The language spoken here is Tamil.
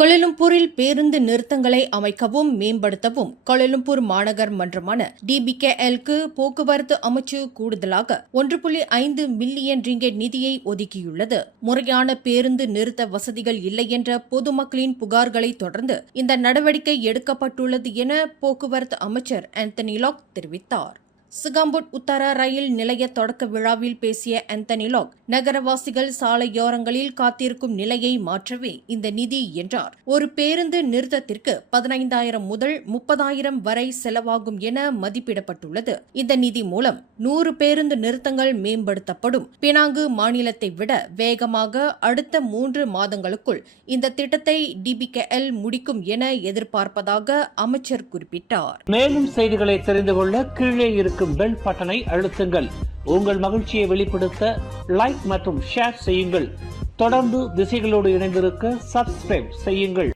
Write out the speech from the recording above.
கோலாலம்பூரில் பேருந்து நிறுத்தங்களை அமைக்கவும் மேம்படுத்தவும் கோலாலம்பூர் மாநகர் மன்றமான DBKL-க்கு போக்குவரத்து அமைச்சு கூடுதலாக 1.5 மில்லியன் ரிங்கெட் நிதியை ஒதுக்கியுள்ளது. முறையான பேருந்து நிறுத்த வசதிகள் இல்லை என்ற பொதுமக்களின் புகார்களை தொடர்ந்து இந்த நடவடிக்கை எடுக்கப்பட்டுள்ளது என போக்குவரத்து அமைச்சர் ஆந்தனி லாக் தெரிவித்தார். சிகாம்புட் உத்தரா ரயில் நிலைய தொடக்க விழாவில் பேசிய ஆந்தனி லாக், நகரவாசிகள் சாலையோரங்களில் காத்திருக்கும் நிலையை மாற்றவே இந்த நிதி என்றார். ஒரு பேருந்து நிறுத்தத்திற்கு 15,000 முதல் 30,000 வரை செலவாகும் என மதிப்பிடப்பட்டுள்ளது. இந்த நிதி மூலம் 100 பேருந்து நிறுத்தங்கள் மேம்படுத்தப்படும். பினாங்கு மாநிலத்தை விட வேகமாக அடுத்த 3 மாதங்களுக்குள் இந்த திட்டத்தை DBKL முடிக்கும் என எதிர்பார்ப்பதாக அமைச்சர் குறிப்பிட்டார். மேலும் செய்திகளை தெரிந்து கொள்ள கீழே இருக்கும் பெல் பட்டனை அழுத்துங்கள். உங்கள் மகிழ்ச்சியை வெளிப்படுத்த லைக் மற்றும் ஷேர் செய்யுங்கள். தொடர்ந்து திசைகளோடு இணைந்திருக்க சப்ஸ்கிரைப் செய்யுங்கள்.